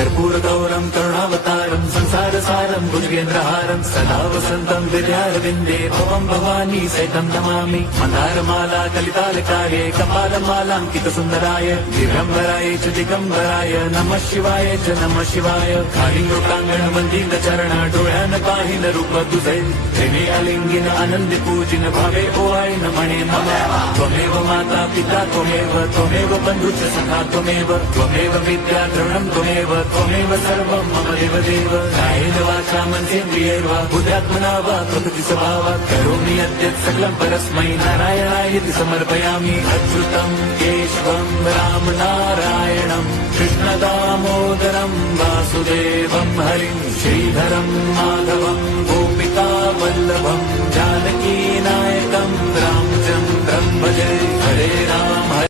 कर्पूरगौरं करुणावतारं संसारसारं भुजगेन्द्रहारं सदा वसन्तं हृदयारविन्दे भवं भवानी सहितं नमामि। मन्दारमाला कलितालकाये कपालमालाङ्कितसुन्दराय दिगम्बराय च दिगम्बराय नमः शिवाय च नमः शिवाय। कालिङ्गोटाङ्गण वन्दित चरण डोळ्यान पाहिन रूप तुझे प्रेमे अलिंगिन आनंद पूजिन भावे ओवाय नमणे नमः। त्वमेव माता पिता त्वमेव बन्धुश्च सखा त्वमेव विद्या द्रवणं त्वमेव सर्वं मम देवदेव। कायेन वाचा मनसेन्द्रियैर्वा बुद्ध्यात्मना वा प्रकृति स्वभावात् करोमि यद्यत् सकलं परस्मै नारायणायति समर्पयामि। अच्युतं केशवं राम नारायणं कृष्णदामोदरं वासुदेवं हरिं श्रीधरं माधवं गोपिका वल्लभं जानकीनायकं रामचन्द्रं भजे। हरे राम